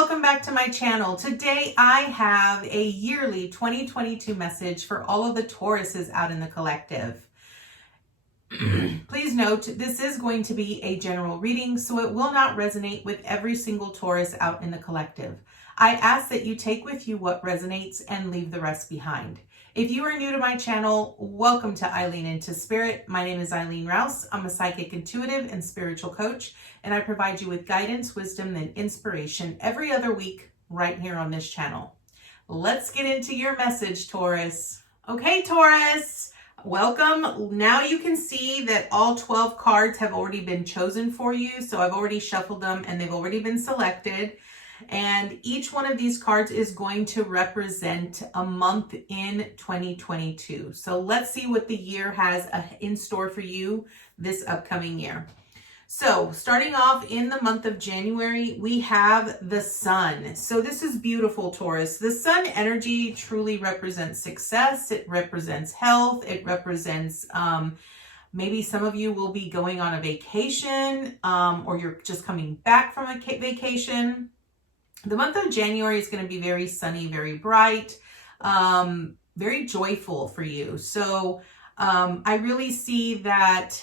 welcome back to my channel. Today I have a yearly 2022 message for all of the Tauruses out in the collective. Please note, this is going to be a general reading, so it will not resonate with every single Taurus out in the collective. I ask that you take with you what resonates and leave the rest behind. If you are new to my channel, welcome to Eileen Into Spirit. My name is Eileen Rouse. I'm a psychic intuitive and spiritual coach, and I provide you with guidance, wisdom, and inspiration every other week right here on this channel. Let's get into your message, Taurus. Okay, Taurus, welcome. Now you can see that all 12 cards have already been chosen for you. So I've already shuffled them and they've already been selected. And each one of these cards is going to represent a month in 2022. So let's see what the year has in store for you this upcoming year. So starting off in the month of January, we have the sun. So this is beautiful, Taurus. The sun energy truly represents success. It represents health. It represents, maybe some of you will be going on a vacation, or you're just coming back from a vacation. The month of January is going to be very sunny, very bright, very joyful for you. So I really see that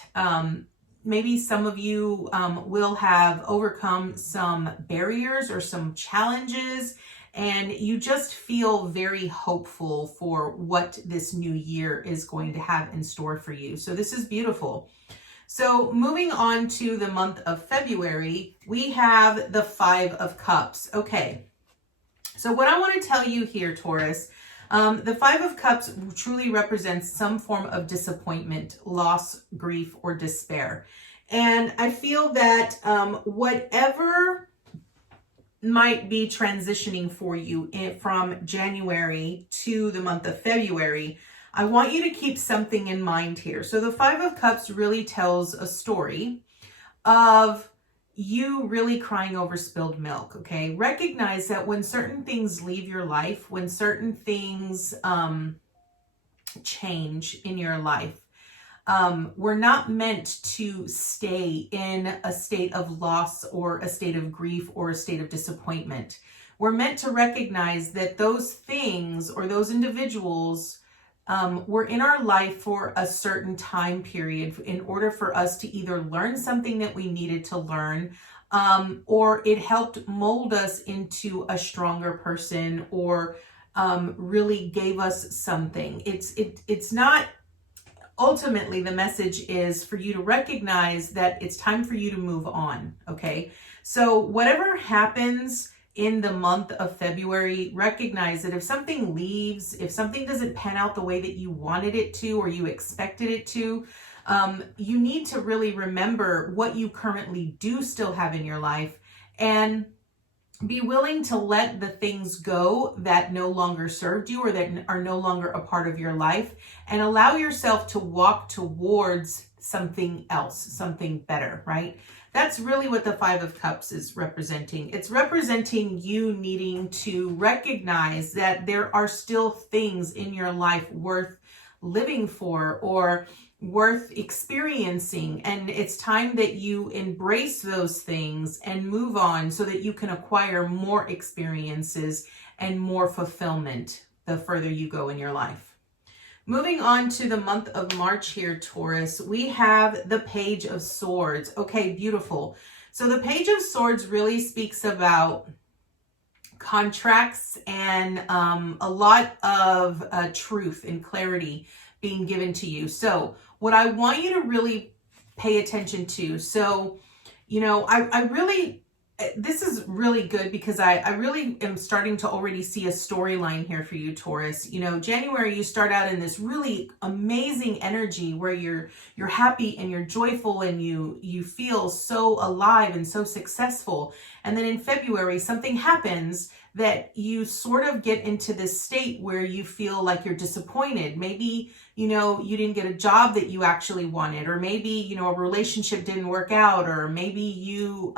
maybe some of you will have overcome some barriers or some challenges, and you just feel very hopeful for what this new year is going to have in store for you. So this is beautiful. So moving on to the month of February, we have the Five of Cups. Okay, so what I want to tell you here, Taurus, the Five of Cups truly represents some form of disappointment, loss, grief, or despair. And I feel that whatever might be transitioning for you from January to the month of February, I want you to keep something in mind here. So the Five of Cups really tells a story of you really crying over spilled milk, okay? Recognize that when certain things leave your life, when certain things change in your life, we're not meant to stay in a state of loss or a state of grief or a state of disappointment. We're meant to recognize that those things or those individuals were in our life for a certain time period in order for us to either learn something that we needed to learn, or it helped mold us into a stronger person, or really gave us something. It's not, ultimately the message is for you to recognize that it's time for you to move on, okay? So whatever happens in the month of February, recognize that if something leaves, if something doesn't pan out the way that you wanted it to or you expected it to, you need to really remember what you currently do still have in your life and be willing to let the things go that no longer served you or that are no longer a part of your life, and allow yourself to walk towards something else, something better, right? That's really what the Five of Cups is representing. It's representing you needing to recognize that there are still things in your life worth living for or worth experiencing. And it's time that you embrace those things and move on so that you can acquire more experiences and more fulfillment the further you go in your life. Moving on to the month of March here, Taurus, we have the Page of Swords. Okay, beautiful. So the Page of Swords really speaks about contracts and a lot of truth and clarity being given to you. So what I want you to really pay attention to, so, you know, this is really good because I really am starting to already see a storyline here for you, Taurus. You know, January, you start out in this really amazing energy where you're happy and you're joyful and you feel so alive and so successful. And then in February, something happens that you sort of get into this state where you feel like you're disappointed. Maybe, you know, you didn't get a job that you actually wanted, or maybe, you know, a relationship didn't work out, or maybe you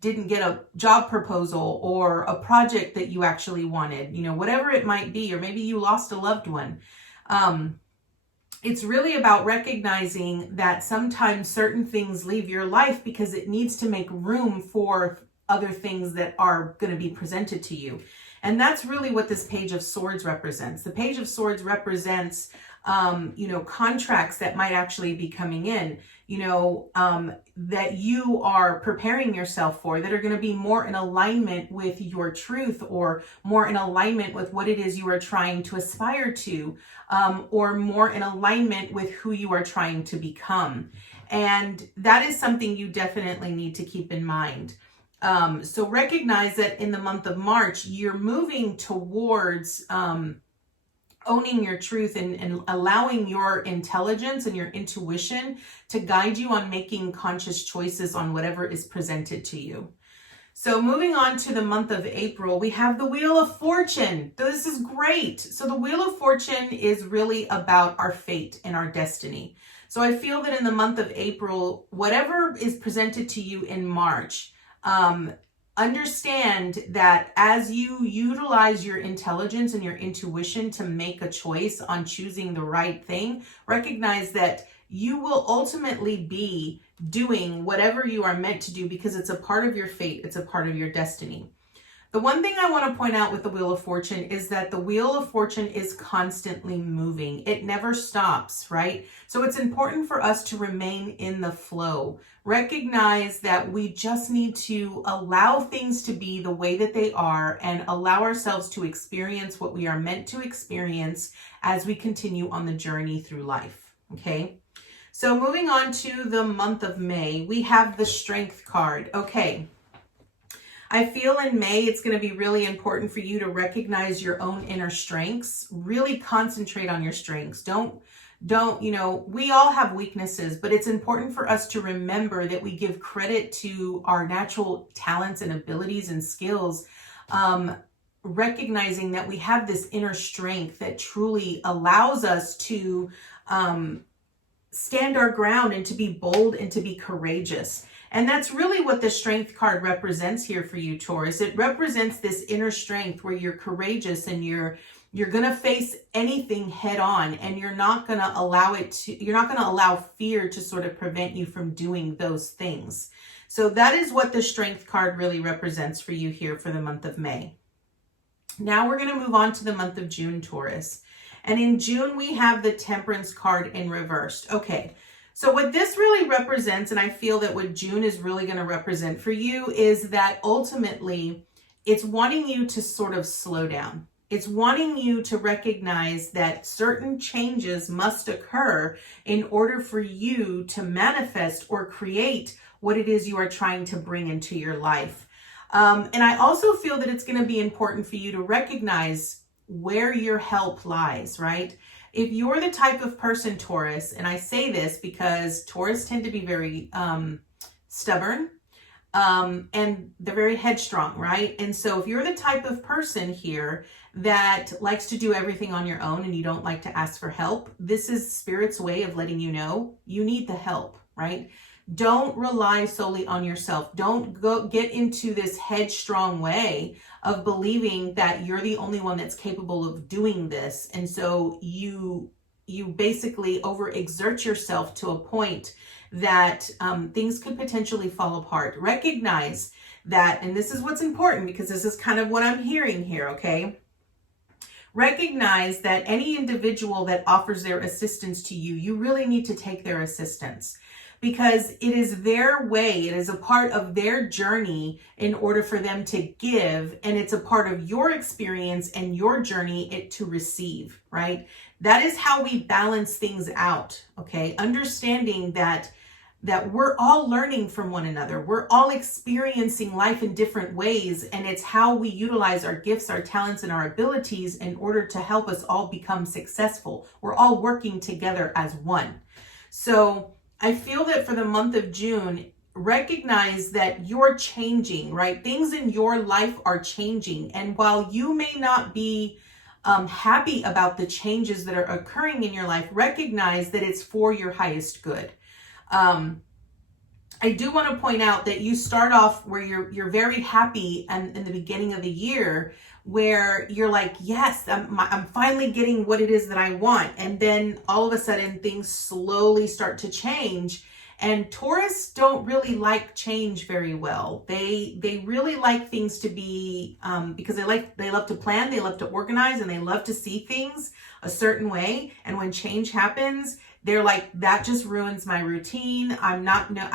didn't get a job proposal or a project that you actually wanted, you know, whatever it might be, or maybe you lost a loved one. It's really about recognizing that sometimes certain things leave your life because it needs to make room for other things that are going to be presented to you. And that's really what this Page of Swords represents. The Page of Swords represents, contracts that might actually be coming in, that you are preparing yourself for, that are going to be more in alignment with your truth, or more in alignment with what it is you are trying to aspire to, or more in alignment with who you are trying to become. And that is something you definitely need to keep in mind. So recognize that in the month of March, you're moving towards owning your truth and allowing your intelligence and your intuition to guide you on making conscious choices on whatever is presented to you. So moving on to the month of April, we have the Wheel of Fortune. This is great. So the Wheel of Fortune is really about our fate and our destiny. So I feel that in the month of April, whatever is presented to you in March, understand that as you utilize your intelligence and your intuition to make a choice on choosing the right thing, recognize that you will ultimately be doing whatever you are meant to do, because it's a part of your fate. It's a part of your destiny. The one thing I want to point out with the Wheel of Fortune is that the Wheel of Fortune is constantly moving. It never stops, right? So it's important for us to remain in the flow. Recognize that we just need to allow things to be the way that they are and allow ourselves to experience what we are meant to experience as we continue on the journey through life, okay? So moving on to the month of May, we have the Strength card. Okay. I feel in May, it's going to be really important for you to recognize your own inner strengths. Really concentrate on your strengths. Don't, we all have weaknesses, but it's important for us to remember that we give credit to our natural talents and abilities and skills, recognizing that we have this inner strength that truly allows us to stand our ground and to be bold and to be courageous. And that's really what the Strength card represents here for you, Taurus. It represents this inner strength where you're courageous and you're going to face anything head on, and you're not going to allow fear to sort of prevent you from doing those things. So that is what the Strength card really represents for you here for the month of May. Now we're going to move on to the month of June, Taurus. And in June, we have the Temperance card in reversed. Okay. So what this really represents, and I feel that what June is really going to represent for you, is that ultimately it's wanting you to sort of slow down. It's wanting you to recognize that certain changes must occur in order for you to manifest or create what it is you are trying to bring into your life. And I also feel that it's going to be important for you to recognize where your help lies, right? If you're the type of person, Taurus, and I say this because Taurus tend to be very stubborn and they're very headstrong, right? And so if you're the type of person here that likes to do everything on your own and you don't like to ask for help, this is Spirit's way of letting you know you need the help, right? Don't rely solely on yourself. Don't go get into this headstrong way of believing that you're the only one that's capable of doing this. And so you basically overexert yourself to a point that things could potentially fall apart. Recognize that, and this is what's important because this is kind of what I'm hearing here, okay? Recognize that any individual that offers their assistance to you, you really need to take their assistance, because it is their way, it is a part of their journey in order for them to give, and it's a part of your experience and your journey to receive, right? That is how we balance things out, okay? Understanding that we're all learning from one another. We're all experiencing life in different ways, and it's how we utilize our gifts, our talents, and our abilities in order to help us all become successful. We're all working together as one. So I feel that for the month of June, recognize that you're changing, right? Things in your life are changing. And while you may not be happy about the changes that are occurring in your life, recognize that it's for your highest good. I do want to point out that you start off where you're very happy and in the beginning of the year, where you're like, yes, I'm finally getting what it is that I want. And then all of a sudden things slowly start to change. And Taurus don't really like change very well. They really like things to be, because they love to plan, they love to organize, and they love to see things a certain way. And when change happens, they're like, that just ruins my routine. I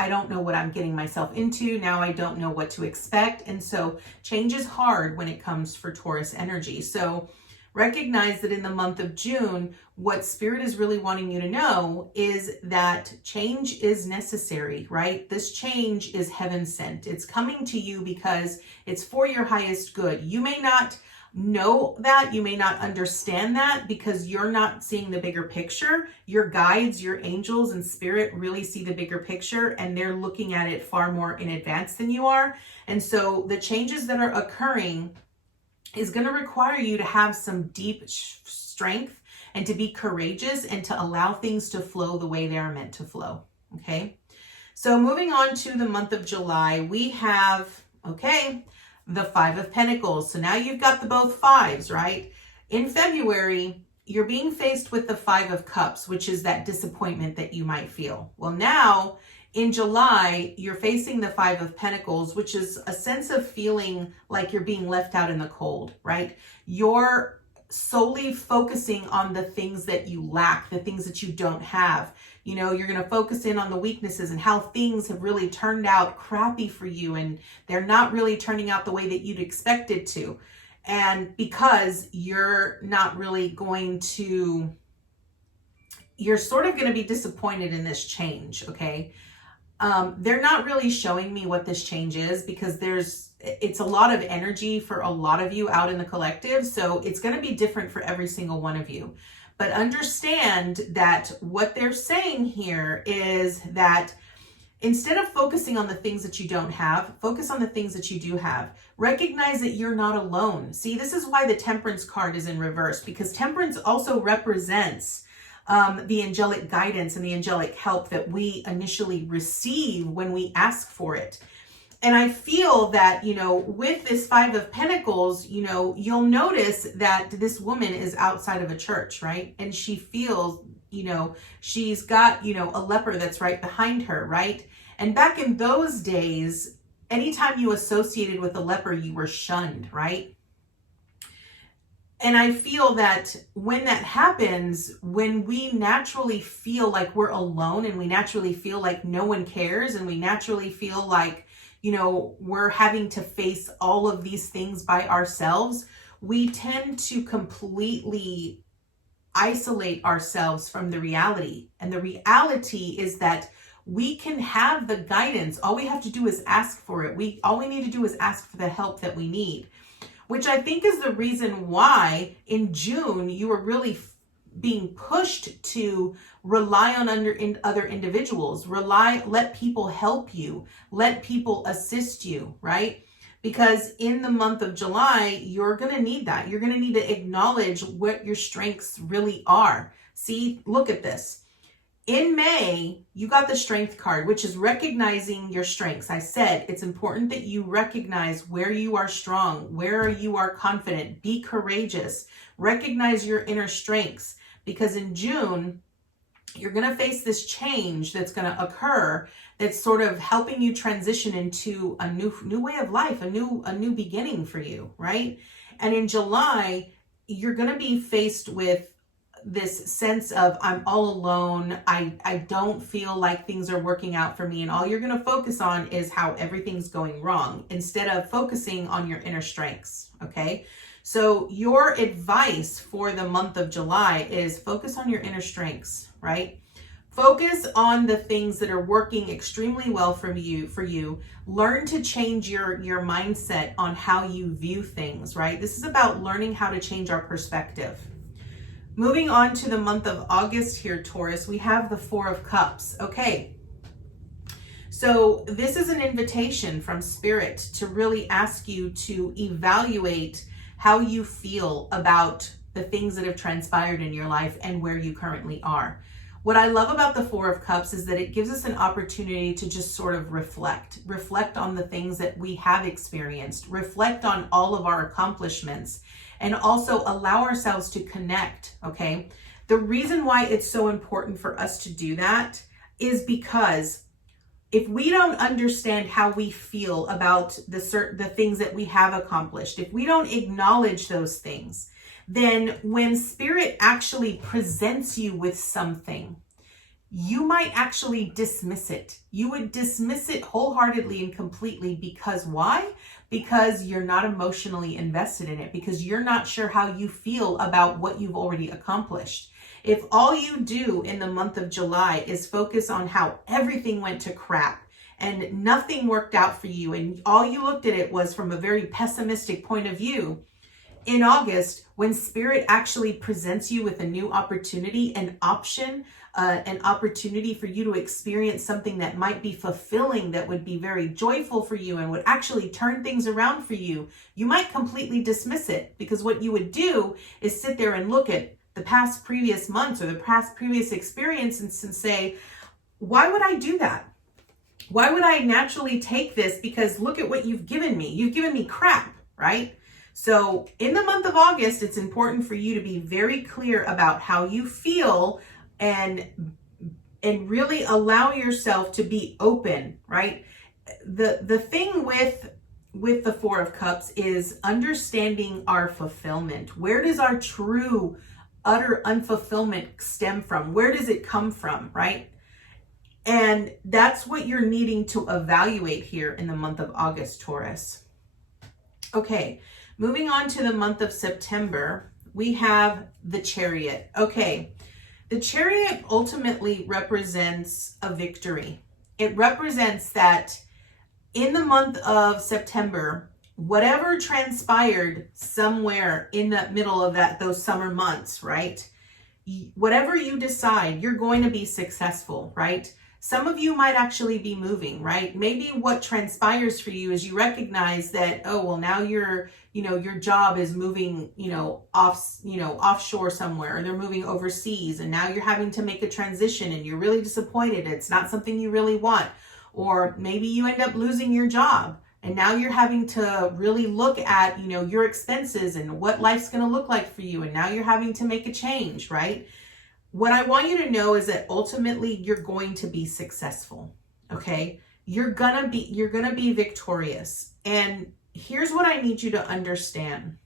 don't know what I'm getting myself into. Now I don't know what to expect. And so change is hard when it comes for Taurus energy. So recognize that in the month of June, what Spirit is really wanting you to know is that change is necessary, right? This change is heaven sent. It's coming to you because it's for your highest good. You may not know that, you may not understand that because you're not seeing the bigger picture. Your guides, your angels and Spirit really see the bigger picture, and they're looking at it far more in advance than you are. And so the changes that are occurring is going to require you to have some deep strength and to be courageous and to allow things to flow the way they are meant to flow. Okay. So moving on to the month of July, we have, the Five of Pentacles. So now you've got the both fives, right? In February, you're being faced with the Five of Cups, which is that disappointment that you might feel. Well, now in July, you're facing the Five of Pentacles, which is a sense of feeling like you're being left out in the cold, right? You're solely focusing on the things that you lack, the things that you don't have. You know, you're going to focus in on the weaknesses and how things have really turned out crappy for you, and they're not really turning out the way that you'd expect it to. And because you're not really going to, you're sort of going to be disappointed in this change, okay? They're not really showing me what this change is because it's a lot of energy for a lot of you out in the collective. So it's going to be different for every single one of you. But understand that what they're saying here is that instead of focusing on the things that you don't have, focus on the things that you do have. Recognize that you're not alone. See, this is why the Temperance card is in reverse, because Temperance also represents the angelic guidance and the angelic help that we initially receive when we ask for it. And I feel that, you know, with this Five of Pentacles, you know, you'll notice that this woman is outside of a church, right? And she feels, you know, she's got, you know, a leper that's right behind her, right? And back in those days, anytime you associated with a leper, you were shunned, right? And I feel that when that happens, when we naturally feel like we're alone and we naturally feel like no one cares and we naturally feel like, you know, we're having to face all of these things by ourselves, we tend to completely isolate ourselves from the reality. And the reality is that we can have the guidance. All we have to do is ask for it. All we need to do is ask for the help that we need, which I think is the reason why in June you were really being pushed to rely on other individuals, let people help you, let people assist you, right? Because in the month of July, you're going to need that. You're going to need to acknowledge what your strengths really are. See, look at this. In May, you got the Strength card, which is recognizing your strengths. I said it's important that you recognize where you are strong, where you are confident, be courageous, recognize your inner strengths. Because in June, you're going to face this change that's going to occur that's sort of helping you transition into a new way of life, a new beginning for you, right? And in July, you're going to be faced with this sense of I'm all alone. I don't feel like things are working out for me. And all you're going to focus on is how everything's going wrong instead of focusing on your inner strengths. Okay. So your advice for the month of July is focus on your inner strengths, right? Focus on the things that are working extremely well for you. Learn to change your mindset on how you view things, right? This is about learning how to change our perspective. Moving on to the month of August here, Taurus, we have the Four of Cups. Okay, so this is an invitation from Spirit to really ask you to evaluate how you feel about the things that have transpired in your life and where you currently are. What I love about the Four of Cups is that it gives us an opportunity to just sort of reflect on the things that we have experienced, reflect on all of our accomplishments, and also allow ourselves to connect, okay? The reason why it's so important for us to do that is because if we don't understand how we feel about the things that we have accomplished, if we don't acknowledge those things, then when Spirit actually presents you with something, you might actually dismiss it. You would dismiss it wholeheartedly and completely because why? Because you're not emotionally invested in it, because you're not sure how you feel about what you've already accomplished. If all you do in the month of July is focus on how everything went to crap and nothing worked out for you, and all you looked at it was from a very pessimistic point of view, in August, when Spirit actually presents you with a new opportunity, an option, an opportunity for you to experience something that might be fulfilling, that would be very joyful for you and would actually turn things around for you, you might completely dismiss it, because what you would do is sit there and look at the past previous months or the past previous experiences and say, why would I do that? Why would I naturally take this? Because look at what you've given me. You've given me crap, right? So in the month of August, it's important for you to be very clear about how you feel and really allow yourself to be open, right? The thing with the Four of Cups is understanding our fulfillment. Where does our true, utter unfulfillment stem from? Where does it come from, right? And that's what you're needing to evaluate here in the month of August, Taurus. Okay, moving on to the month of September, we have the Chariot. Okay, the Chariot ultimately represents a victory. It represents that in the month of September, whatever transpired somewhere in the middle of those summer months, right? Whatever you decide, you're going to be successful, right? Some of you might actually be moving, right? Maybe what transpires for you is you recognize that, oh, well, now your job is moving, offshore somewhere, or they're moving overseas, and now you're having to make a transition and you're really disappointed. It's not something you really want. Or maybe you end up losing your job and now you're having to really look at, your expenses and what life's going to look like for you. And now you're having to make a change, right? What I want you to know is that ultimately you're going to be successful. Okay. You're going to be victorious. And here's what I need you to understand.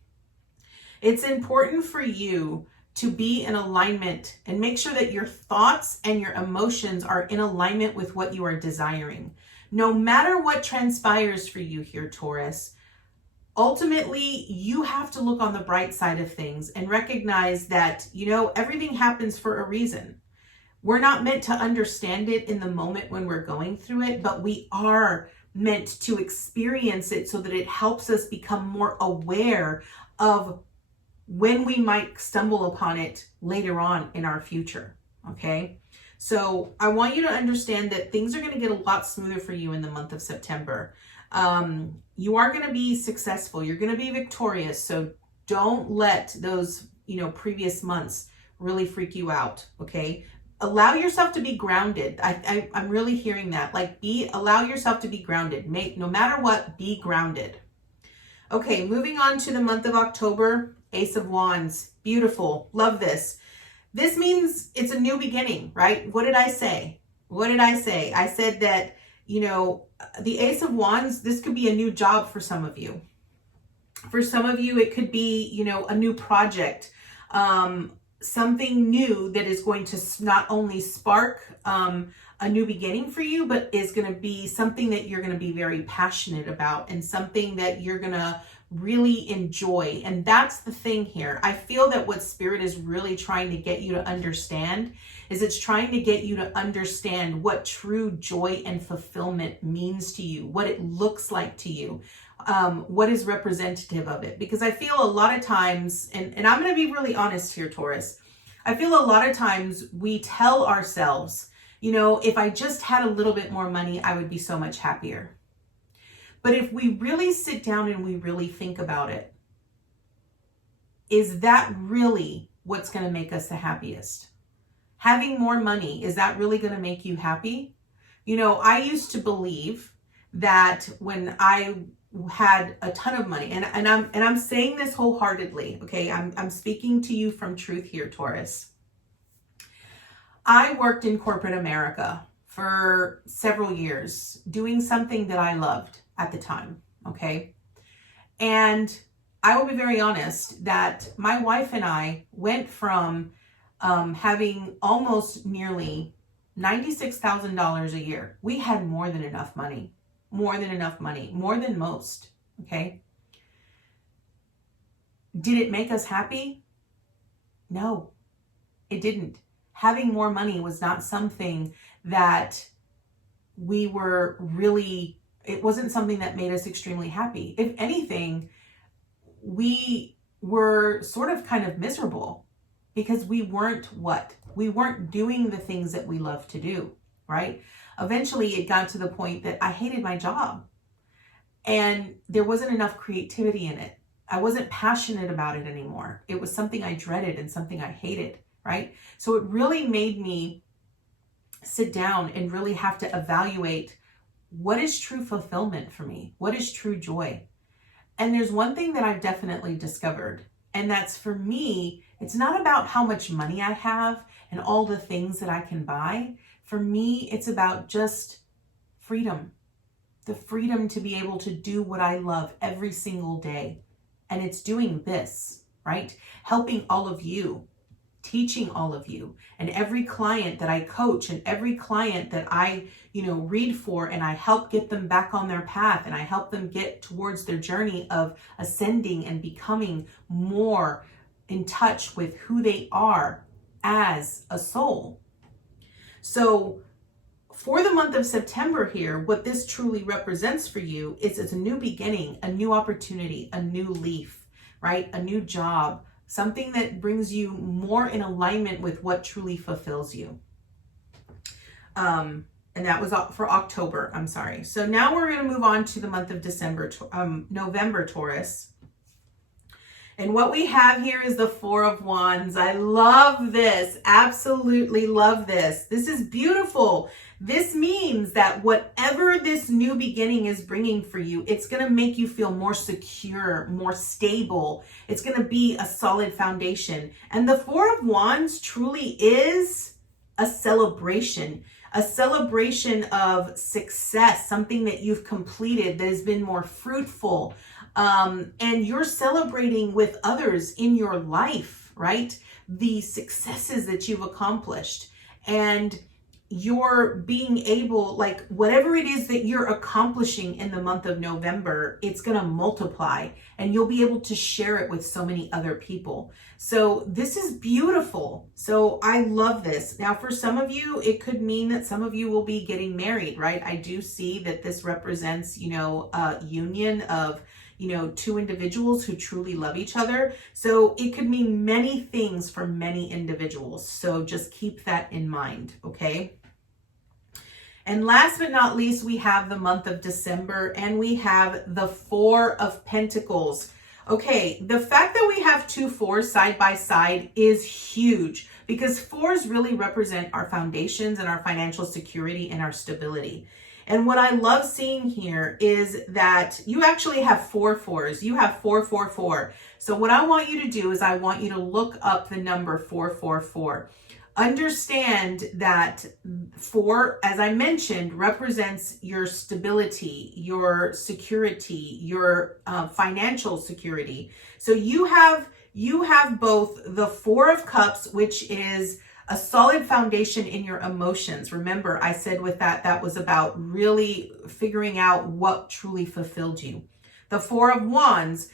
It's important for you to be in alignment and make sure that your thoughts and your emotions are in alignment with what you are desiring. No matter what transpires for you here, Taurus, ultimately, you have to look on the bright side of things and recognize that, everything happens for a reason. We're not meant to understand it in the moment when we're going through it, but we are meant to experience it so that it helps us become more aware of when we might stumble upon it later on in our future. Okay. So I want you to understand that things are going to get a lot smoother for you in the month of September. You are going to be successful. You're going to be victorious. So don't let those, previous months really freak you out. Okay. Allow yourself to be grounded. I'm really hearing that. Allow yourself to be grounded. No matter what, be grounded. Okay. Moving on to the month of October, Ace of Wands. Beautiful. Love this. This means it's a new beginning, right? What did I say? I said that, the Ace of Wands, this could be a new job for some of you. For some of you, it could be, a new project, something new that is going to not only spark a new beginning for you, but is going to be something that you're going to be very passionate about and something that you're going to really enjoy. And that's the thing here. I feel that what Spirit is really trying to get you to understand is it's trying to get you to understand what true joy and fulfillment means to you, what it looks like to you, what is representative of it. Because I feel a lot of times, and I'm going to be really honest here, Taurus, I feel a lot of times we tell ourselves, if I just had a little bit more money, I would be so much happier. But if we really sit down and we really think about it, is that really what's going to make us the happiest? Having more money, is that really going to make you happy? I used to believe that when I had a ton of money, and I'm saying this wholeheartedly, okay? I'm speaking to you from truth here, Taurus. I worked in corporate America for several years doing something that I loved at the time, okay? And I will be very honest that my wife and I went from having almost nearly $96,000 a year. We had more than enough money, more than most, okay? Did it make us happy? No, it didn't. Having more money was not something that we were really, it wasn't something that made us extremely happy. If anything, we were sort of kind of miserable because we weren't doing the things that we love to do, right? Eventually it got to the point that I hated my job and there wasn't enough creativity in it. I wasn't passionate about it anymore. It was something I dreaded and something I hated, right? So it really made me sit down and really have to evaluate what is true fulfillment for me? What is true joy? And there's one thing that I've definitely discovered, and that's for me, it's not about how much money I have and all the things that I can buy. For me, it's about just freedom, the freedom to be able to do what I love every single day. And it's doing this, right? Helping all of you, teaching all of you, and every client that I coach and every client that I, read for, and I help get them back on their path, and I help them get towards their journey of ascending and becoming more in touch with who they are as a soul. So for the month of September here, what this truly represents for you is it's a new beginning, a new opportunity, a new leaf, right? A new job, something that brings you more in alignment with what truly fulfills you. And that was for October, I'm sorry. So now we're going to move on to the month of November, Taurus. And what we have here is the Four of Wands. I love this, absolutely love this. This is beautiful. This means that whatever this new beginning is bringing for you, it's going to make you feel more secure, more stable. It's going to be a solid foundation. And the Four of Wands truly is a celebration of success, something that you've completed that has been more fruitful. And you're celebrating with others in your life, right? The successes that you've accomplished, and you're being able, like whatever it is that you're accomplishing in the month of November, it's going to multiply and you'll be able to share it with so many other people. So this is beautiful. So I love this. Now, for some of you, it could mean that some of you will be getting married, right? I do see that this represents, a union of two individuals who truly love each other. So it could mean many things for many individuals. So just keep that in mind, okay? And last but not least, we have the month of December, and we have the Four of Pentacles. Okay, the fact that we have two fours side by side is huge, because fours really represent our foundations and our financial security and our stability. And what I love seeing here is that you actually have four fours. You have 444. So what I want you to do is I want you to look up the number 444. Understand that 4, as I mentioned, represents your stability, your security, your financial security. So you have both the Four of Cups, which is a solid foundation in your emotions. Remember, I said with that was about really figuring out what truly fulfilled you. The Four of Wands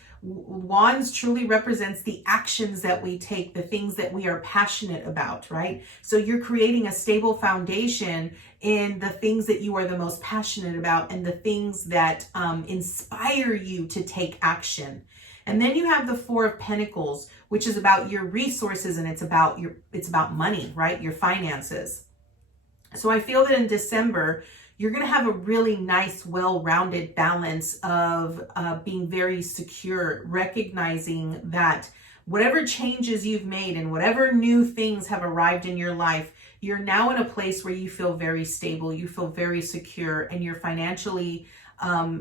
truly represents the actions that we take, the things that we are passionate about, right? So you're creating a stable foundation in the things that you are the most passionate about and the things that inspire you to take action. And then you have the Four of Pentacles, which is about your resources, and it's about money, right? Your finances. So I feel that in December, you're going to have a really nice, well-rounded balance of being very secure, recognizing that whatever changes you've made and whatever new things have arrived in your life, you're now in a place where you feel very stable, you feel very secure, and you're financially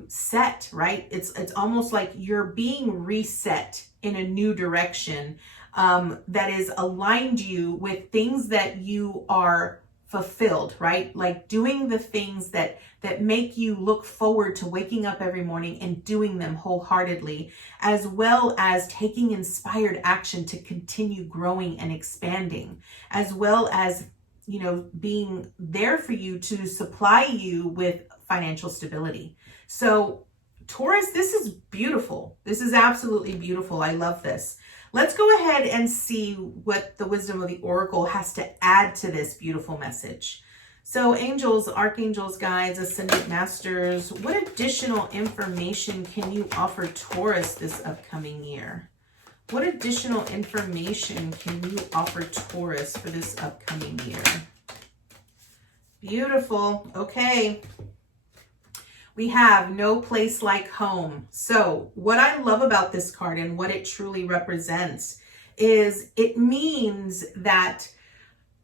set, right? It's almost like you're being reset in a new direction that is aligned you with things that you are fulfilled, right? Like doing the things that make you look forward to waking up every morning and doing them wholeheartedly, as well as taking inspired action to continue growing and expanding, as well as, you know, being there for you to supply you with financial stability. So Taurus, this is beautiful. This is absolutely beautiful. I love this. Let's go ahead and see what the wisdom of the oracle has to add to this beautiful message. So angels, archangels, guides, ascended masters, what additional information can you offer Taurus this upcoming year? What additional information can you offer Taurus for this upcoming year? Beautiful. Okay. We have no place like home. So what I love about this card and what it truly represents is it means that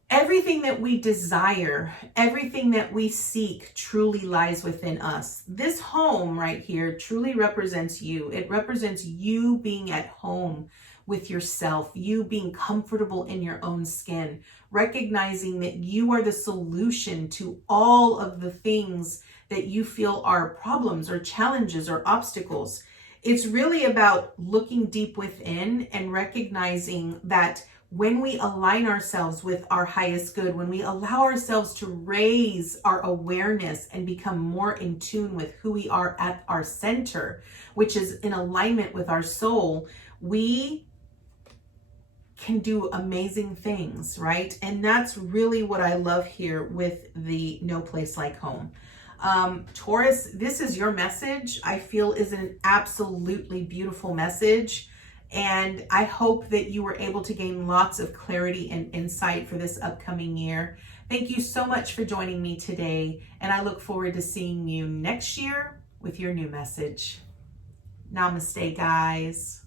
everything that we desire, everything that we seek truly lies within us. This home right here truly represents you. It represents you being at home with yourself, you being comfortable in your own skin, recognizing that you are the solution to all of the things that you feel are problems or challenges or obstacles. It's really about looking deep within and recognizing that when we align ourselves with our highest good, when we allow ourselves to raise our awareness and become more in tune with who we are at our center, which is in alignment with our soul, we can do amazing things, right? And that's really what I love here with the No Place Like Home. Taurus, this is your message. I feel is an absolutely beautiful message. And I hope that you were able to gain lots of clarity and insight for this upcoming year. Thank you so much for joining me today. And I look forward to seeing you next year with your new message. Namaste, guys.